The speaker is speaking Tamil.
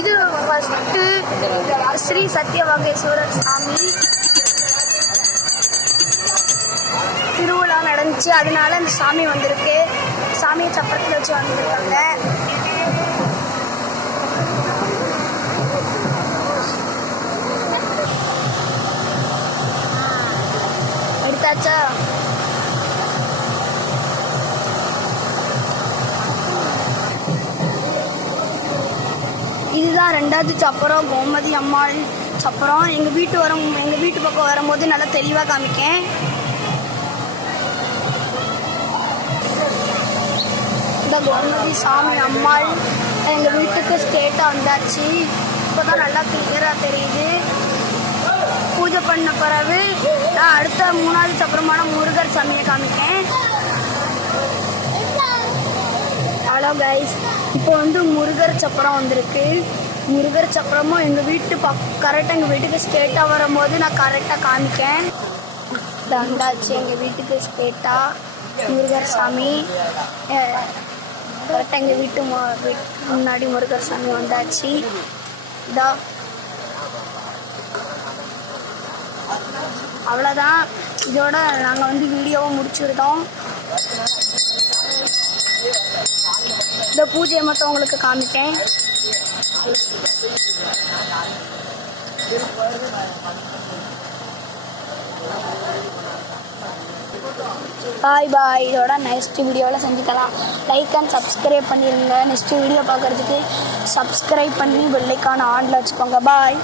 இது ஃபஸ்ட்டு ஸ்ரீ சத்யவாகேஸ்வரர் சாமி திருவிழா நடந்துச்சு. அதனால அந்த சாமி வந்திருக்கு. சாமியை சப்பரத்தில் வச்சு வந்துருக்காங்க. எடுத்தாச்சா? இதுதான் 2வது சப்பரம், கோமதி அம்மாள் சப்பரம். எங்கள் வீட்டு பக்கம் வரும்போது நல்லா தெளிவாக காமிக்கேன். இந்த கோமதி சாமி அம்மாள் எங்கள் வீட்டுக்கு ஸ்டேட்டாக வந்தாச்சு. இப்போ தான் நல்லா கிளியராக தெரியுது. பூஜை பண்ண பிறகு நான் அடுத்த 3வது சப்பரமான முருகர் சாமியை காமிக்கேன். ஹலோ கைஸ், இப்போ முருகர் சப்பரம் வந்திருக்கு. முருகர் சப்பரமும் எங்கள் வீட்டு கரெக்டாக எங்கள் வீட்டுக்கு ஸ்டேட்டாக வரும்போது நான் கரெக்டாக காமிக்கேன். வந்தாச்சு எங்கள் வீட்டுக்கு ஸ்டேட்டாக முருகர் சாமி. கரெக்டாக எங்கள் வீட்டு முன்னாடி முருகர் சாமி வந்தாச்சு. இதா அவ்வளோதான். இதோட நாங்கள் வீடியோவை முடிச்சுருந்தோம். இந்த பூஜையை மட்டும் உங்களுக்கு காமிட்டேன். பாய் பாய். இதோட நெக்ஸ்ட் வீடியோவில் செஞ்சுக்கலாம். லைக் அண்ட் சப்ஸ்கிரைப் பண்ணிடுங்க. நெக்ஸ்ட் வீடியோ பார்க்குறதுக்கு சப்ஸ்கிரைப் பண்ணி பெல் ஐக்கானை ஆனில் வச்சுக்கோங்க. பாய்.